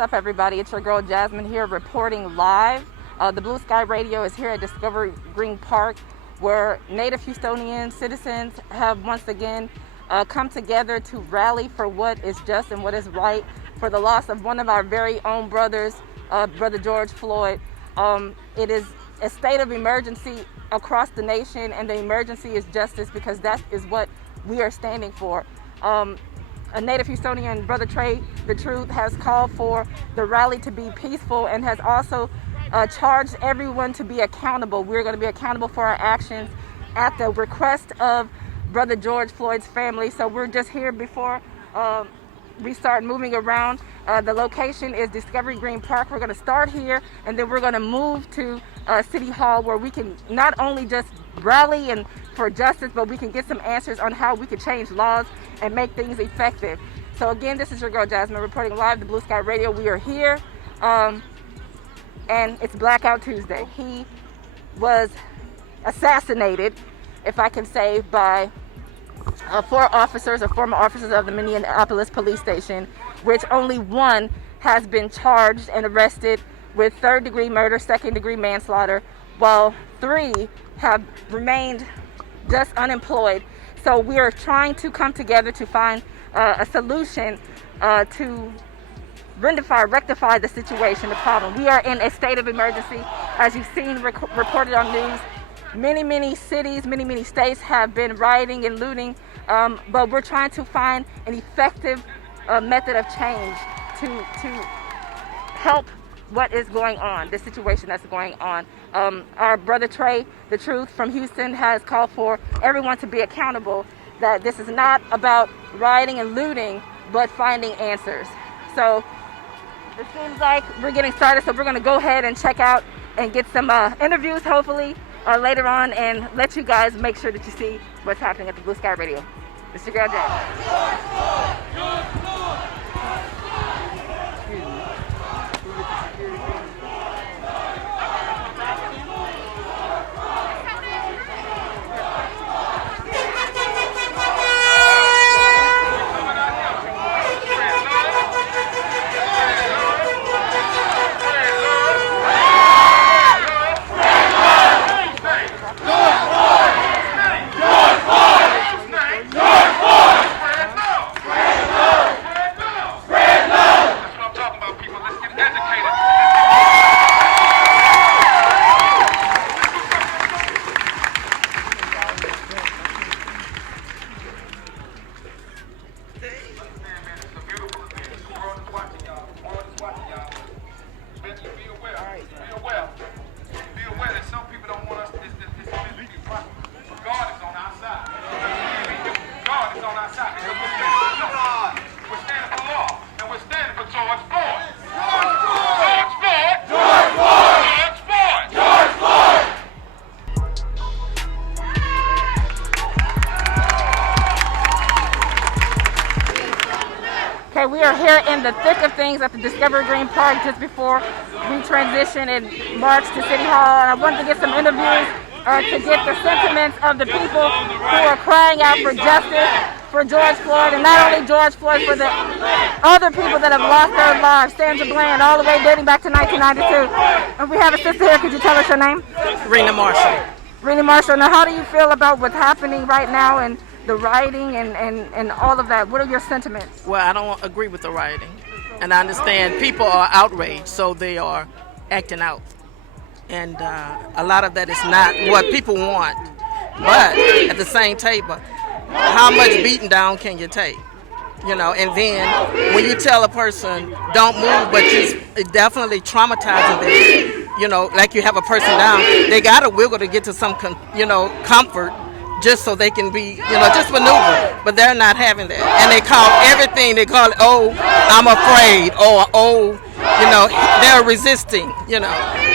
up, everybody? It's your girl Jasmine here reporting live. The Blue Sky Radio is here at Discovery Green Park, where Native Houstonian citizens have once again come together to rally for what is just and what is right, for the loss of one of our very own brothers, Brother George Floyd. It is a state of emergency across the nation, and the emergency is justice, because that is what we are standing for. A Native Houstonian, Brother Trey, the Truth, has called for the rally to be peaceful and has also charged everyone to be accountable. We're going to be accountable for our actions at the request of Brother George Floyd's family. So we're just here before we start moving around. The location is Discovery Green Park. We're going to start here, and then we're going to move to City Hall, where we can not only just rally and for justice, but we can get some answers on how we can change laws and make things effective. So again, this is your girl Jasmine reporting live to Blue Sky Radio. We are here, and it's Blackout Tuesday. He was assassinated, if I can say, by four officers or former officers of the Minneapolis police station, which only one has been charged and arrested with third-degree murder, second-degree manslaughter, while three have remained just unemployed. So we are trying to come together to find a solution to rectify the situation, the problem. We are in a state of emergency, as you've seen reported on news. Many cities, many states have been rioting and looting, but we're trying to find an effective method of change to help what is going on, the situation that's going on. Our brother Trey, the Truth from Houston, has called for everyone to be accountable, that this is not about rioting and looting, but finding answers. So it seems like we're getting started, so we're going to go ahead and check out and get some interviews, hopefully, later on, and let you guys make sure that you see what's happening at the Blue Sky Radio. It's your girl, Jay. Okay, we are here in the thick of things at the Discovery Green Park just before we transition and march to City Hall. And I wanted to get some interviews to get the sentiments of the people who are crying out for justice for George Floyd, and not only George Floyd, for the other people that have lost their lives. Sandra Bland, all the way dating back to 1992. And we have a sister here. Could you tell us your name? Rena Marshall. Rena Marshall. Now, how do you feel about what's happening right now and the rioting and all of that? What are your sentiments? Well, I don't agree with the rioting. And I understand people are outraged, so they are acting out. And a lot of that is not what people want. But at the same table, how much beating down can you take? You know, and then when you tell a person, don't move, but it's definitely traumatizing them. You know, like you have a person down, they got to wiggle to get to some, comfort, just so they can be, just maneuver. But they're not having that. And they call everything, they call it, oh, I'm afraid, or, they're resisting,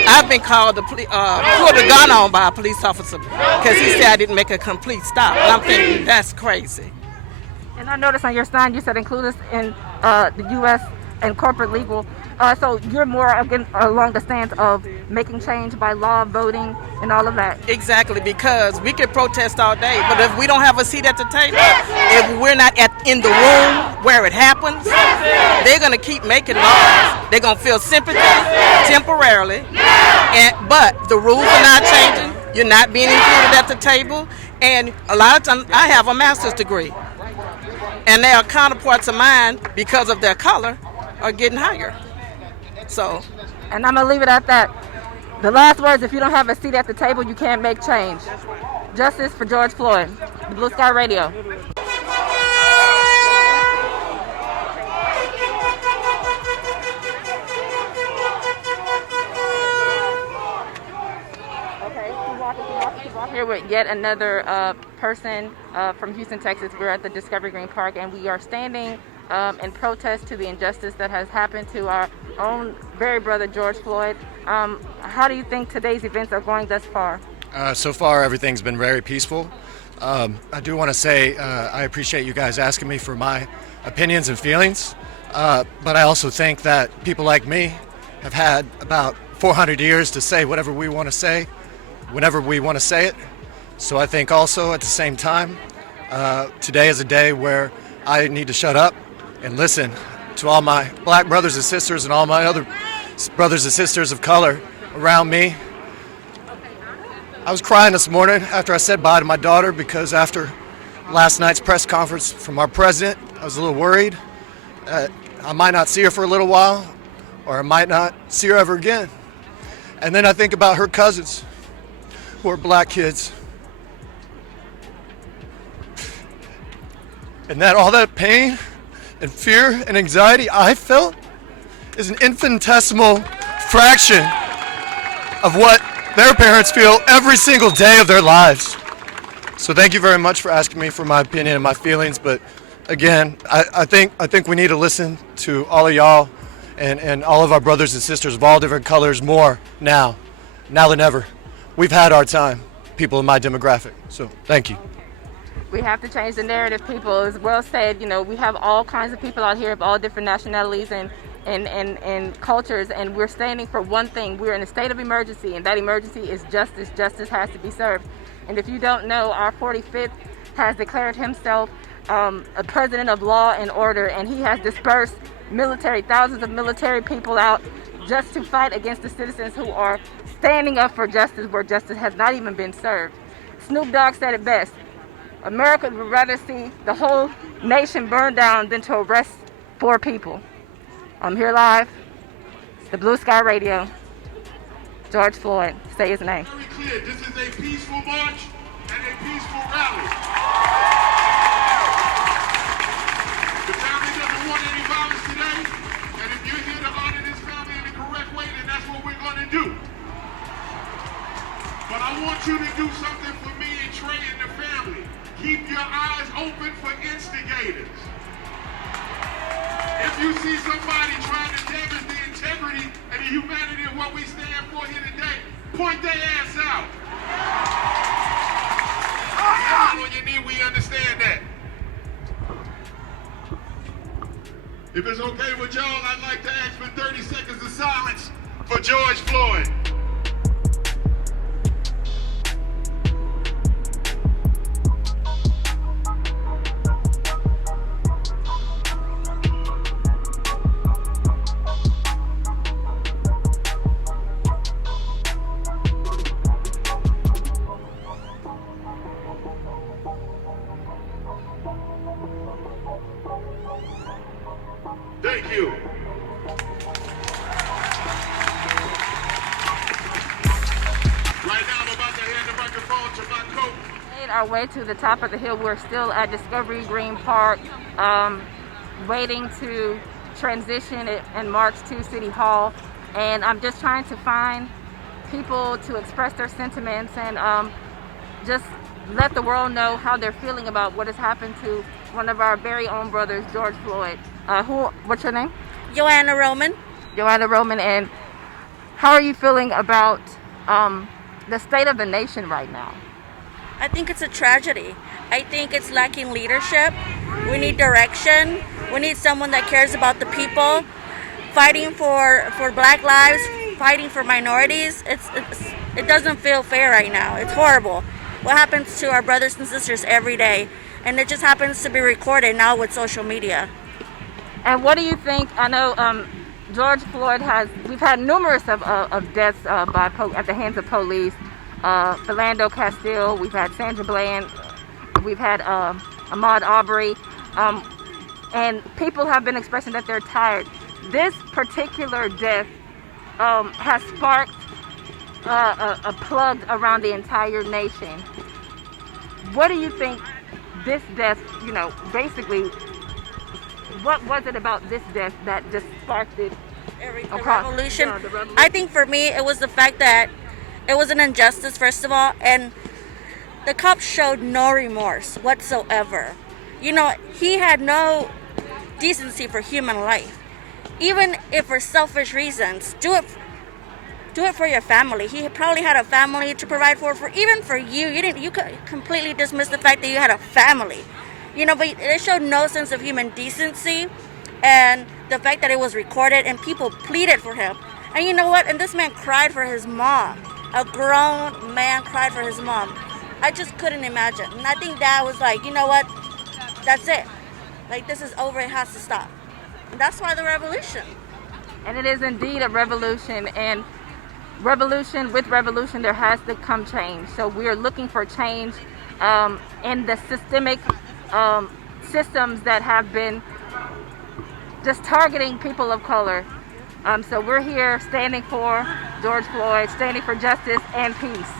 I've been called to pull the gun on by a police officer because he said I didn't make a complete stop. And I'm thinking, that's crazy. And I noticed on your sign you said include us in the U.S. and corporate legal. So you're more along the stance of making change by law, voting, and all of that. Exactly, because we can protest all day, but if we don't have a seat at the table, if we're not in the room where it happens, they're going to keep making laws. They're going to feel sympathy temporarily, but the rules are not changing. You're not being included at the table. And a lot of times, I have a master's degree, and their counterparts of mine, because of their color, are getting higher. So, and I'm going to leave it at that. The last words, if you don't have a seat at the table, you can't make change. Justice for George Floyd. The Blue Sky Radio. Here with yet another person from Houston, Texas. We're at the Discovery Green Park, and we are standing in protest to the injustice that has happened to our own very brother George Floyd. How do you think today's events are going thus far? So far, everything's been very peaceful. I do want to say I appreciate you guys asking me for my opinions and feelings, but I also think that people like me have had about 400 years to say whatever we want to say, whenever we want to say it. So I think also at the same time, today is a day where I need to shut up and listen to all my black brothers and sisters and all my other brothers and sisters of color around me. I was crying this morning after I said bye to my daughter because after last night's press conference from our president, I was a little worried that I might not see her for a little while or I might not see her ever again. And then I think about her cousins who are black kids. And that all that pain and fear and anxiety I felt is an infinitesimal fraction of what their parents feel every single day of their lives. So thank you very much for asking me for my opinion and my feelings. But again, I think we need to listen to all of y'all and all of our brothers and sisters of all different colors more now than ever. We've had our time, people in my demographic. So thank you. We have to change the narrative, people. As well said, you know, we have all kinds of people out here of all different nationalities and cultures, and we're standing for one thing. We're in a state of emergency, and that emergency is justice. Justice has to be served. And if you don't know, our 45th has declared himself a president of law and order, and he has dispersed thousands of military people out just to fight against the citizens who are standing up for justice where justice has not even been served. Snoop Dogg said it best. America would rather see the whole nation burn down than to arrest 4 people. I'm here live. It's the Blue Sky Radio. George Floyd. Say his name. Very clear. This is a peaceful march and a peaceful rally. The family doesn't want any violence today, and if you're here to honor this family in the correct way, then that's what we're going to do. But I want you to do something for me and Trey and the family. Keep your eyes open for instigators. If you see somebody trying to damage the integrity and the humanity of what we stand for here today, point their ass out. On your knee, we understand that. If it's okay with y'all, I'd like to ask for 30 seconds of silence for George Floyd. Thank you. Right now, I'm about to hand the microphone to my coach. Made our way to the top of the hill. We're still at Discovery Green Park, waiting to transition it and march to City Hall. And I'm just trying to find people to express their sentiments and just let the world know how they're feeling about what has happened to one of our very own brothers, George Floyd. What's your name? Joanna Roman. Joanna Roman. And how are you feeling about the state of the nation right now? I think it's a tragedy. I think it's lacking leadership. We need direction. We need someone that cares about the people, fighting for black lives, fighting for minorities. It doesn't feel fair right now. It's horrible. What happens to our brothers and sisters every day. and it just happens to be recorded now with social media. And what do you think? I know George Floyd we've had numerous of deaths at the hands of police. Philando Castile, we've had Sandra Bland, we've had Ahmaud Arbery, and people have been expressing that they're tired. This particular death has sparked a plug around the entire nation. What do you think this death, basically, what was it about this death that just sparked it across the revolution? The revolution? I think for me, it was the fact that it was an injustice, first of all, and the cops showed no remorse whatsoever. He had no decency for human life. Even if for selfish reasons, do it for your family. He probably had a family to provide for even for you. You completely dismiss the fact that you had a family. But it showed no sense of human decency, and the fact that it was recorded and people pleaded for him. And you know what? And this man cried for his mom. A grown man cried for his mom. I just couldn't imagine. And I think Dad was like, you know what? That's it. Like, this is over. It has to stop. And that's why the revolution. And it is indeed a revolution. And with revolution, there has to come change. So we are looking for change in the systemic systems that have been just targeting people of color. So we're here standing for George Floyd, standing for justice and peace.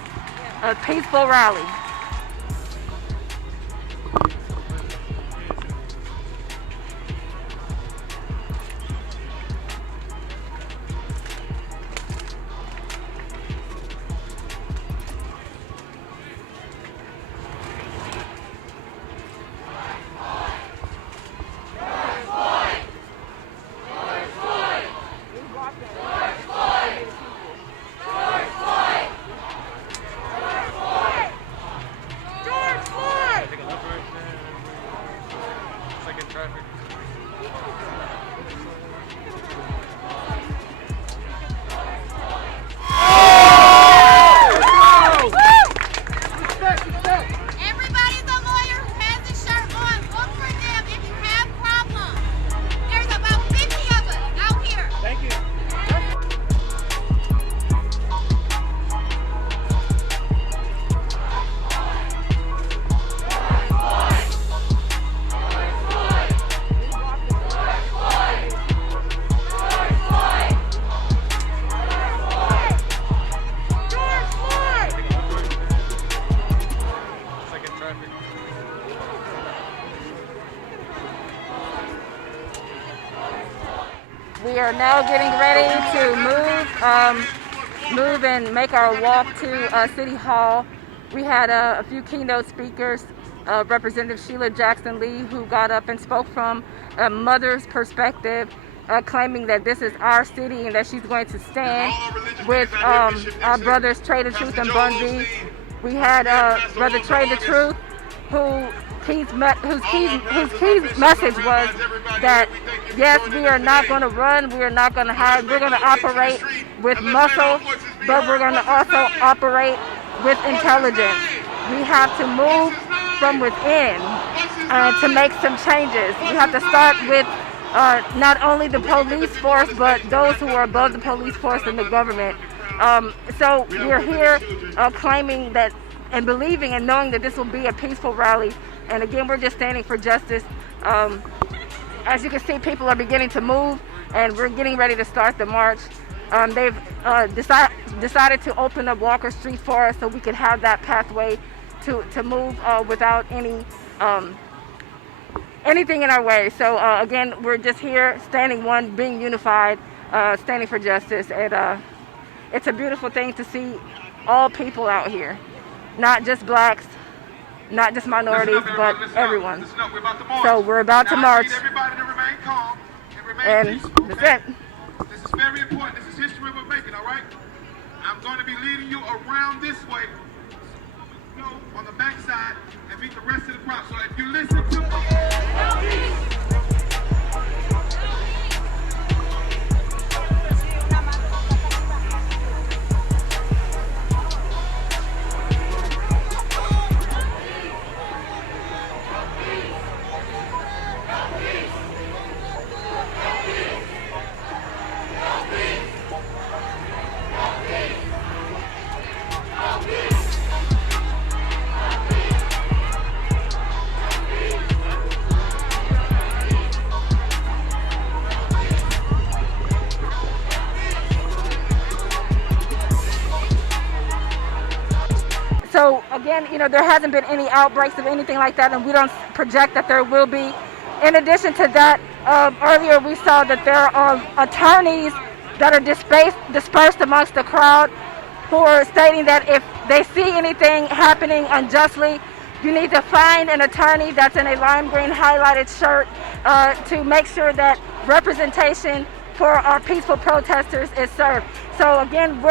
A peaceful rally. We are now getting ready to move and make our walk to City Hall. We had a few keynote speakers, Representative Sheila Jackson Lee, who got up and spoke from a mother's perspective, claiming that this is our city and that she's going to stand with our brothers Trey the Truth and Bun B. We had Brother Trey the Truth, whose key message was that yes, we are not going to run, we are not going to hide, we're going to operate with muscle, but we're going to also operate with intelligence. We have to move from within to make some changes. We have to start with not only the police force, but those who are above the police force and the government. So we're here claiming that and believing and knowing that this will be a peaceful rally. And again, we're just standing for justice. As you can see, people are beginning to move, and we're getting ready to start the march. They've decided to open up Walker Street for us so we can have that pathway to move without anything in our way. So again, we're just here standing one, being unified, standing for justice. And it's a beautiful thing to see all people out here, not just blacks, not just minorities, but everyone. So we're about to march, and that's it. This is very important. This is history we're making, all right? I'm going to be leading you around this way. Go on the back side and meet the rest of the crowd. So if you listen to So again, there hasn't been any outbreaks of anything like that, and we don't project that there will be. In addition to that, earlier we saw that there are attorneys that are dispersed amongst the crowd who are stating that if they see anything happening unjustly, you need to find an attorney that's in a lime green highlighted shirt to make sure that representation for our peaceful protesters is served. So again,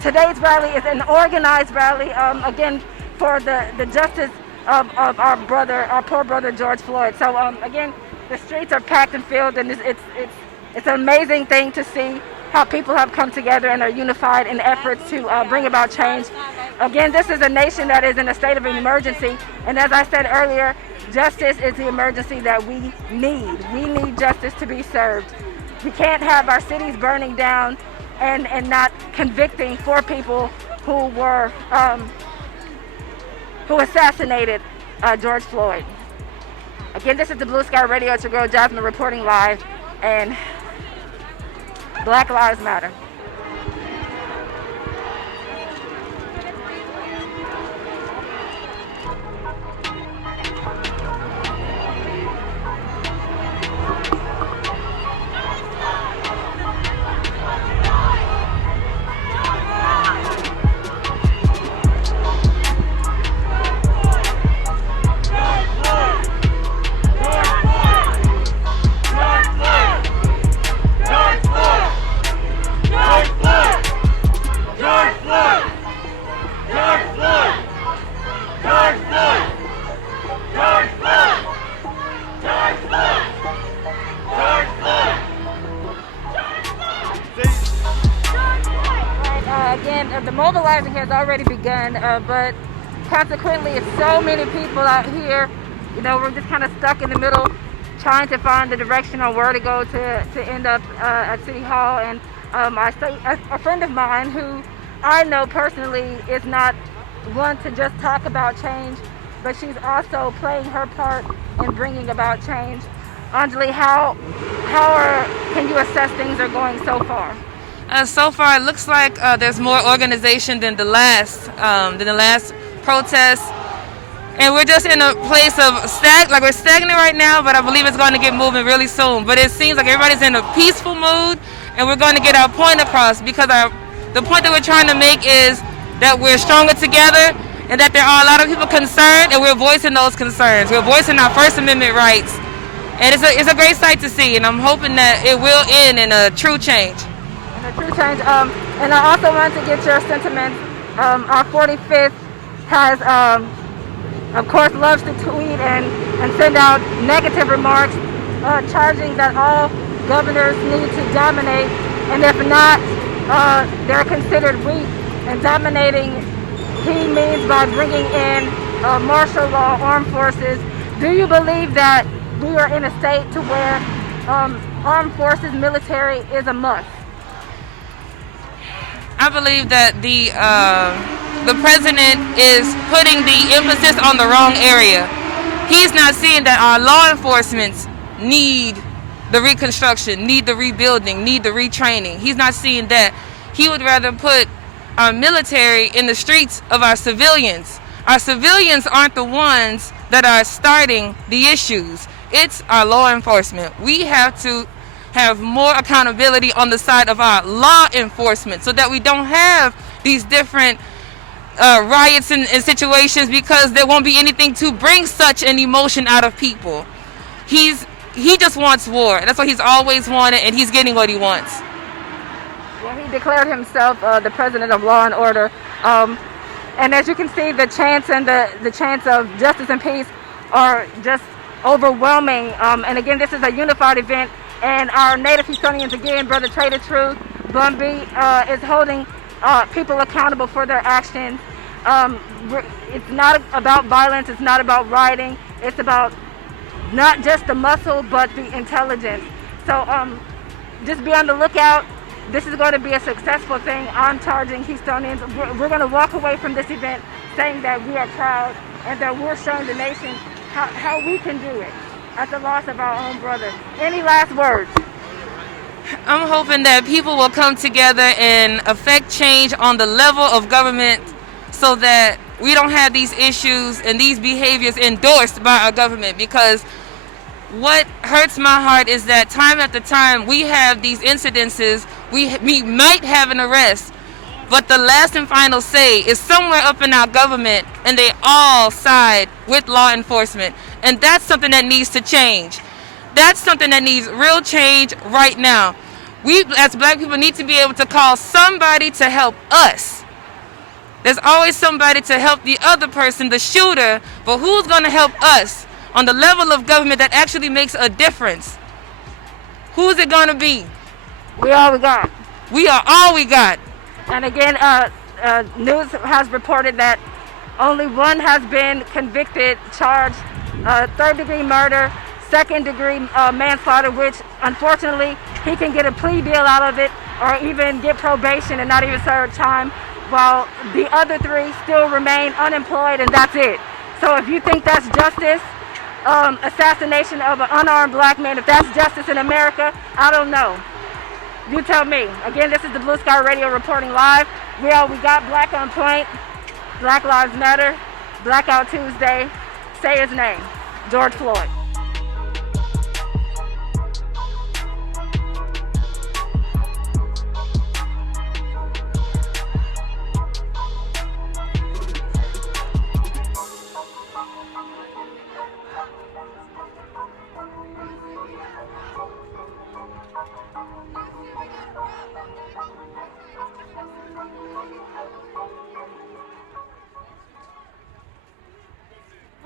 today's rally is an organized rally, again, for the justice of our poor brother George Floyd. So again, the streets are packed and filled, and it's an amazing thing to see how people have come together and are unified in efforts to bring about change. Again, this is a nation that is in a state of emergency, and as I said earlier, justice is the emergency that we need. We need justice to be served. We can't have our cities burning down and not convicting 4 people who assassinated George Floyd. Again, this is the Blue Sky Radio. It's your girl Jasmine reporting live, and Black Lives Matter. Again, the mobilizing has already begun, but consequently, it's so many people out here. We're just kind of stuck in the middle, trying to find the direction on where to go to end up at City Hall. And a friend of mine who I know personally is not one to just talk about change, but she's also playing her part in bringing about change. Anjali, how can you assess things are going so far? So far, it looks like there's more organization than the last protest, and we're just in a place of we're stagnant right now. But I believe it's going to get moving really soon. But it seems like everybody's in a peaceful mood, and we're going to get our point across, because the point that we're trying to make is that we're stronger together, and that there are a lot of people concerned, and we're voicing those concerns. We're voicing our First Amendment rights, and it's a great sight to see. And I'm hoping that it will end in a true change. True change. And I also want to get your sentiments. Our 45th has, of course, loves to tweet and send out negative remarks, charging that all governors need to dominate, and if not, they're considered weak. And dominating, he means by bringing in martial law, armed forces. Do you believe that we are in a state to where armed forces, military is a must? I believe that the president is putting the emphasis on the wrong area. He's not seeing that our law enforcement need the reconstruction, need the rebuilding, need the retraining. He's not seeing that. He would rather put our military in the streets of our civilians. Our civilians aren't the ones that are starting the issues. It's our law enforcement. We have to have more accountability on the side of our law enforcement, so that we don't have these different riots and situations, because there won't be anything to bring such an emotion out of people. He just wants war. That's what he's always wanted, and he's getting what he wants. Well, he declared himself the president of law and order, and as you can see, the chants and the chants of justice and peace are just overwhelming. And again, this is a unified event. And our Native Houstonians, again, Brother Trader Truth, Bumby, is holding people accountable for their actions. It's not about violence. It's not about rioting. It's about not just the muscle, but the intelligence. So just be on the lookout. This is going to be a successful thing. I'm charging Houstonians. We're going to walk away from this event saying that we are proud and that we're showing the nation how we can do it at the loss of our own brother. Any last words? I'm hoping that people will come together and affect change on the level of government, so that we don't have these issues and these behaviors endorsed by our government. Because what hurts my heart is that time after time we have these incidences, we might have an arrest, but the last and final say is somewhere up in our government, and they all side with law enforcement. And that's something that needs to change. That's something that needs real change right now. We, as black people, need to be able to call somebody to help us. There's always somebody to help the other person, the shooter, but who's going to help us on the level of government that actually makes a difference? Who's it going to be? We all we got. We are all we got. And again, news has reported that only one has been convicted, charged, third-degree murder, second-degree manslaughter, which unfortunately he can get a plea deal out of it or even get probation and not even serve time, while the other three still remain unemployed, and that's it. So if you think that's justice, assassination of an unarmed black man, if that's justice in America, I don't know. You tell me. Again, this is the Blue Sky Radio reporting live. We got Black on Point, Black Lives Matter, Blackout Tuesday. Say his name, George Floyd.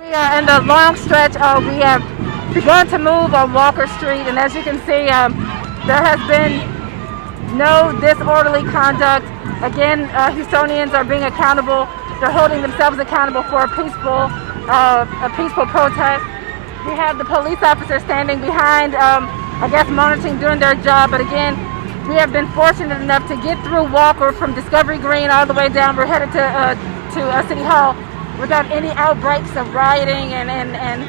We are in the long stretch. We have begun to move on Walker Street, and as you can see, there has been no disorderly conduct. Again, Houstonians are being accountable. They're holding themselves accountable for a peaceful protest. We have the police officers standing behind, I guess, monitoring, doing their job. But again, we have been fortunate enough to get through Walker from Discovery Green all the way down. We're headed to City Hall without any outbreaks of rioting and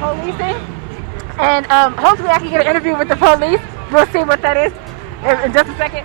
policing. And hopefully I can get an interview with the police. We'll see what that is in just a second.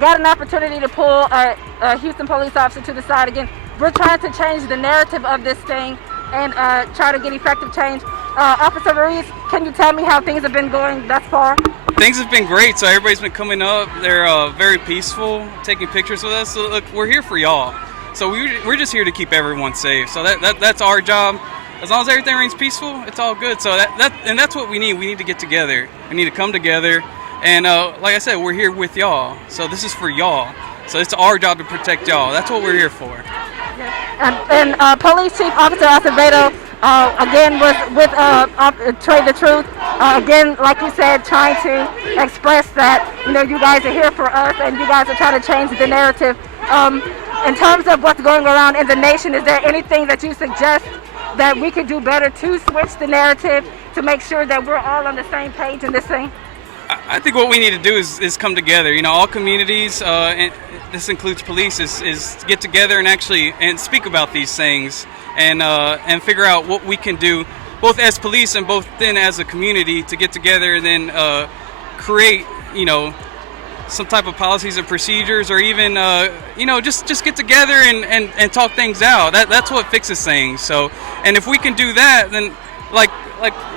Got an opportunity to pull a Houston police officer to the side. Again, we're trying to change the narrative of this thing and try to get effective change. Officer Ruiz, can you tell me how things have been going thus far? Things have been great. So everybody's been coming up. They're very peaceful, taking pictures with us. So look, we're here for y'all. So we're just here to keep everyone safe. So that's our job. As long as everything remains peaceful, it's all good. So that's what we need. We need to get together. We need to come together. And like I said, we're here with y'all. So this is for y'all. So it's our job to protect y'all. That's what we're here for. And Police Chief Officer Acevedo, again, was with Trade the Truth. Again, like you said, trying to express that, you guys are here for us and you guys are trying to change the narrative. In terms of what's going around in the nation, is there anything that you suggest that we could do better to switch the narrative to make sure that we're all on the same page in this thing? I think what we need to do is come together. All communities, and this includes police, is get together and speak about these things and figure out what we can do, both as police and both then as a community, to get together and then create, some type of policies and procedures, or even just get together and talk things out. That's what fixes things. So, and if we can do that, then like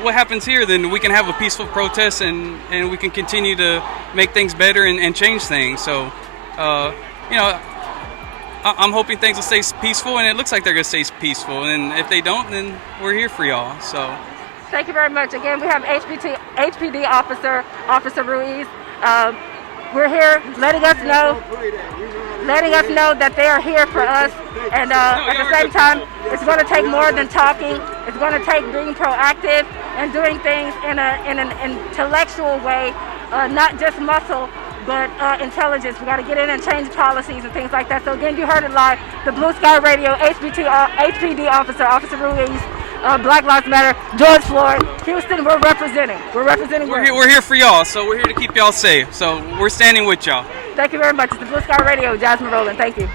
what happens here, then we can have a peaceful protest and we can continue to make things better and change things. So I'm hoping things will stay peaceful, and it looks like they're going to stay peaceful, and if they don't, then we're here for y'all. So thank you very much. Again, we have HPD Officer Ruiz. We're here letting us know that they are here for us, and at the same time, it's going to take more than talking. It's going to take being proactive and doing things in an intellectual way, not just muscle, but intelligence. We got to get in and change policies and things like that. So again, you heard it live. The Blue Sky Radio, HPD Officer Ruiz, Black Lives Matter, George Floyd, Houston. We're representing. We're here for y'all. So we're here to keep y'all safe. So we're standing with y'all. Thank you very much. It's the Blue Sky Radio, Jasmine Rowland. Thank you.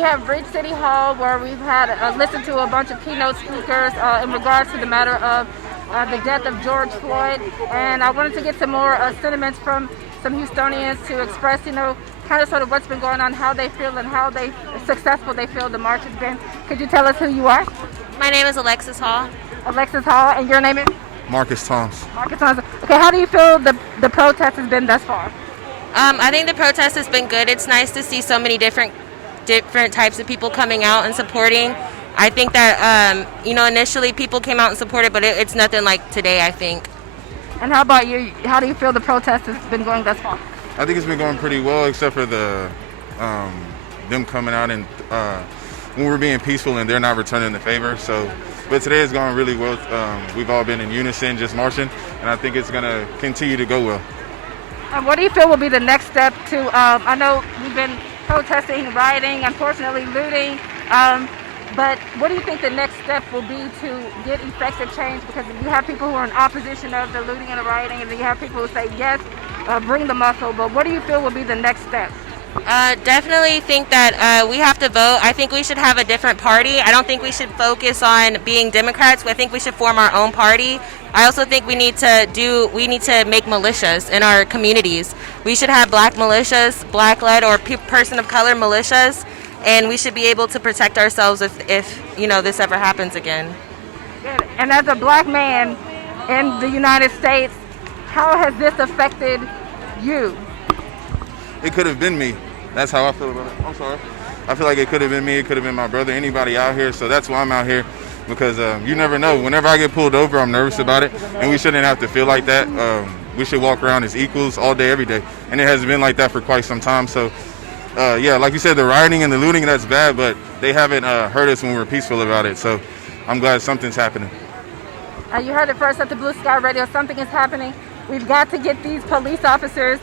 have reached City Hall, where we've had listened to a bunch of keynote speakers in regards to the matter of the death of George Floyd, and I wanted to get some more sentiments from some Houstonians to express, kind of sort of what's been going on, how they feel, and how successful they feel the march has been. Could you tell us who you are? My name is Alexis Hall. Alexis Hall, and your name is? Marcus Thomas. Marcus Thomas. Okay, how do you feel the protest has been thus far? I think the protest has been good. It's nice to see so many different types of people coming out and supporting. I think that, initially people came out and supported, but it's nothing like today, I think. And how about you? How do you feel the protest has been going thus far? I think it's been going pretty well, except for them coming out and when we're being peaceful and they're not returning the favor. But today is going really well. We've all been in unison, just marching, and I think it's going to continue to go well. And what do you feel will be the next step to? I know we've been protesting, rioting, unfortunately looting. But what do you think the next step will be to get effective change? Because you have people who are in opposition of the looting and the rioting, and then you have people who say, yes, bring the muscle. But what do you feel will be the next step? Definitely think that we have to vote. I think we should have a different party. I don't think we should focus on being Democrats. I think we should form our own party. I also think we need to make militias in our communities. We should have black militias, black-led or person of color militias. And we should be able to protect ourselves if this ever happens again. Good. And as a black man in the United States, how has this affected you? It could have been me. That's how I feel about it. I'm sorry. I feel like it could have been me. It could have been my brother, anybody out here. So that's why I'm out here, because you never know. Whenever I get pulled over, I'm nervous about it. And we shouldn't have to feel like that. We should walk around as equals all day, every day. And it has been like that for quite some time. So like you said, the rioting and the looting, that's bad, but they haven't hurt us when we're peaceful about it. So I'm glad something's happening. You heard it first at the Blue Sky Radio. Something is happening. We've got to get these police officers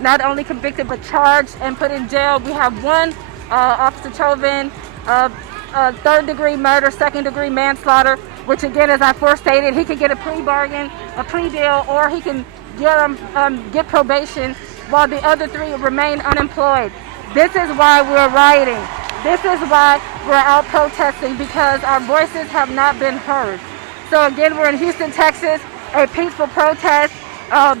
not only convicted but charged and put in jail. We have one, Officer Chauvin, third-degree murder, second-degree manslaughter, which again, as I first stated, he could get a plea bargain, a plea deal, or he can get probation while the other three remain unemployed. This is why we're rioting. This is why we're out protesting, because our voices have not been heard. So again, we're in Houston, Texas, a peaceful protest.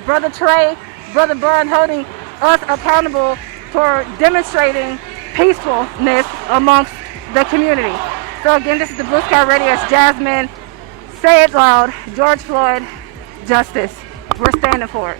Brother Trey, Brother Bun holding us accountable for demonstrating peacefulness amongst the community. So again, this is the Blue Sky Radio. It's Jasmine. Say it loud. George Floyd, justice. We're standing for it.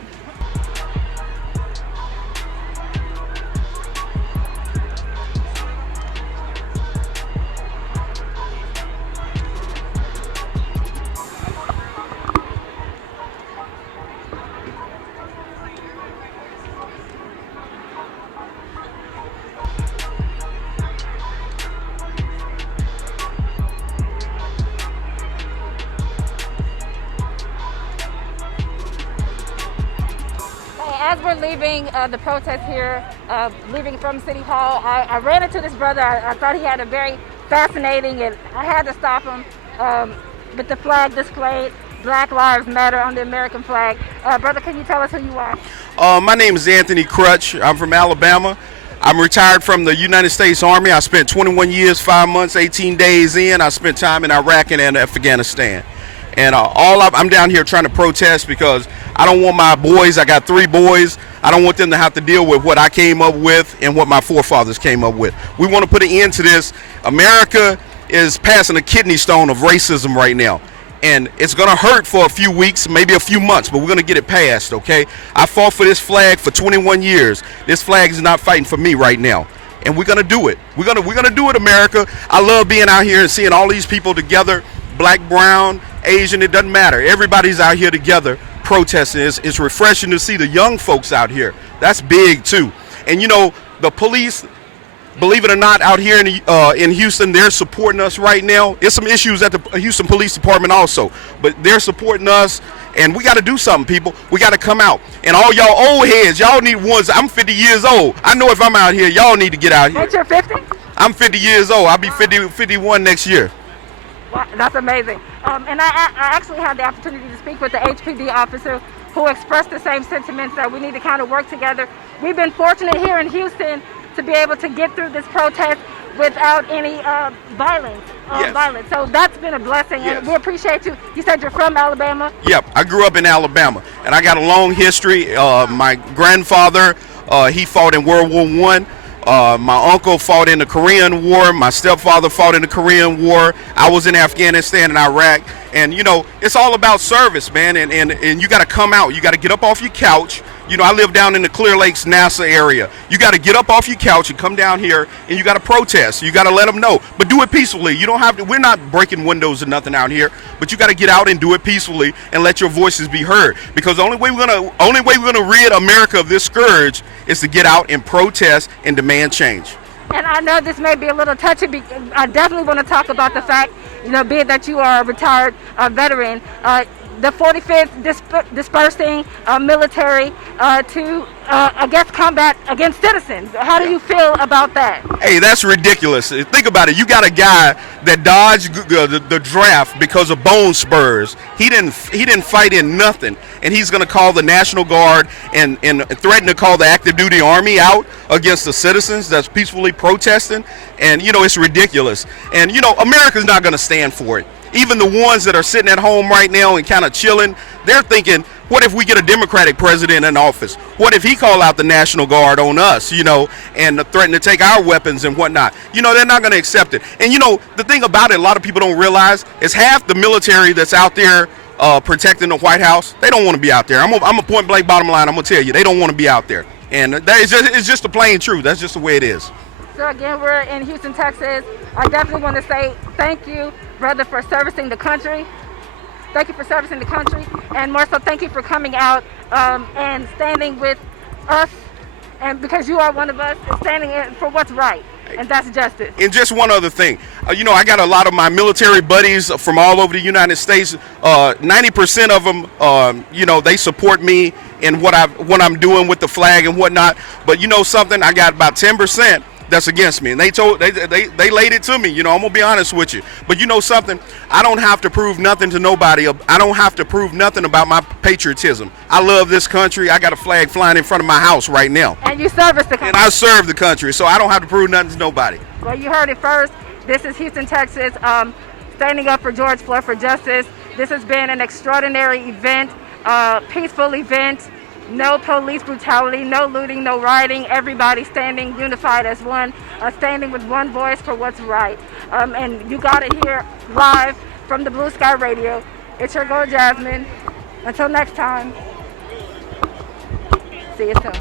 As we're leaving the protest here, leaving from City Hall, I ran into this brother. I thought he had a very fascinating, and I had to stop him with the flag displayed, Black Lives Matter on the American flag. Brother, can you tell us who you are? My name is Anthony Crutch. I'm from Alabama. I'm retired from the United States Army. I spent 21 years, 5 months, 18 days in. I spent time in Iraq and Afghanistan. And I'm down here trying to protest because I don't want my boys, I got 3 boys, I don't want them to have to deal with what I came up with and what my forefathers came up with. We want to put an end to this. America is passing a kidney stone of racism right now. And it's going to hurt for a few weeks, maybe a few months, but we're going to get it passed, okay? I fought for this flag for 21 years. This flag is not fighting for me right now. And we're going to do it. We're going to do it, America. I love being out here and seeing all these people together, black, brown, Asian, it doesn't matter. Everybody's out here together protesting. It's refreshing to see the young folks out here. That's big too. And the police, believe it or not, out here in Houston, they're supporting us right now. There's some issues at the Houston Police Department also, but they're supporting us, and we got to do something, people. We got to come out. And all y'all old heads, y'all need ones. I'm 50 years old. I know if I'm out here, y'all need to get out here. Ain't you 50? I'm 50 years old. I'll be 51 next year. Wow, that's amazing. And I actually had the opportunity to speak with the HPD officer who expressed the same sentiments that we need to kind of work together. We've been fortunate here in Houston to be able to get through this protest without any violence. Yes. Violence. So that's been a blessing, Yes. and we appreciate you. You said you're from Alabama. Yep, I grew up in Alabama, and I got a long history. My grandfather, he fought in World War I. My uncle fought in the Korean War. My stepfather fought in the Korean War. I was in Afghanistan and Iraq. And, you know, it's all about service, man. And you got to come out. You got to get up off your couch. You know, I live down in the Clear Lakes, NASA area. You got to get up off your couch and come down here, and you got to protest. You got to let them know. But do it peacefully. You don't have to. We're not breaking windows or nothing out here. But you got to get out and do it peacefully and let your voices be heard. Because the only way we're gonna rid America of this scourge is to get out and protest and demand change. And I know this may be a little touchy. I definitely want to talk about the fact, you know, being that you are a retired veteran, the 45th dispersing military to, I guess, combat against citizens. How do you feel about that? Hey, that's ridiculous. Think about it. You got a guy that dodged the draft because of bone spurs. He didn't fight in nothing, and he's going to call the National Guard and threaten to call the active duty army out against the citizens that's peacefully protesting. And, you know, it's ridiculous. And, you know, America's not going to stand for it. Even the ones that are sitting at home right now and kind of chilling, they're thinking, what if we get a Democratic president in office? What if he call out the National Guard on us, you know, and threaten to take our weapons and whatnot? You know, they're not going to accept it. And, you know, the thing about it, a lot of people don't realize is half the military that's out there protecting the White House, they don't want to be out there. I'm a point blank bottom line. I'm going to tell you, they don't want to be out there. And it's just the plain truth. That's just the way it is. So again, we're in Houston, Texas. I definitely want to say thank you, brother, for servicing the country. Thank you for servicing the country, and more so, thank you for coming out and standing with us, and because you are one of us, standing in for what's right, and that's justice. And just one other thing, you know, I got a lot of my military buddies from all over the United States. 90% of them, you know, they support me in what I'm doing with the flag and whatnot. But you know something, I got about 10% that's against me, and they laid it to me. You know, I'm gonna be honest with you. But you know something, I don't have to prove nothing to nobody. I don't have to prove nothing about my patriotism. I love this country. I got a flag flying in front of my house right now. And you service the country. And I serve the country, so I don't have to prove nothing to nobody. Well, you heard it first. This is Houston, Texas, standing up for George Floyd for justice. This has been an extraordinary event, peaceful event. No police brutality, no looting, no rioting. Everybody standing unified as one, standing with one voice for what's right. And you got it here live from the Blue Sky Radio. It's your girl, Jasmine. Until next time, see you soon.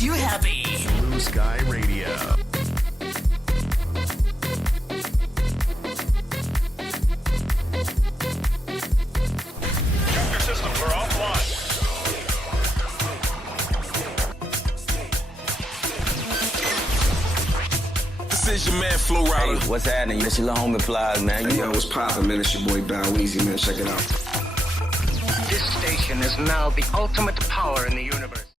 You happy. Blue Sky Radio. Your systems are offline. This is your man Floyd. Hey, what's happening? This your little homie Plies, man. Hey, yo, what's poppin', man? It's your boy Bow Weezy, man. Check it out. This station is now the ultimate power in the universe.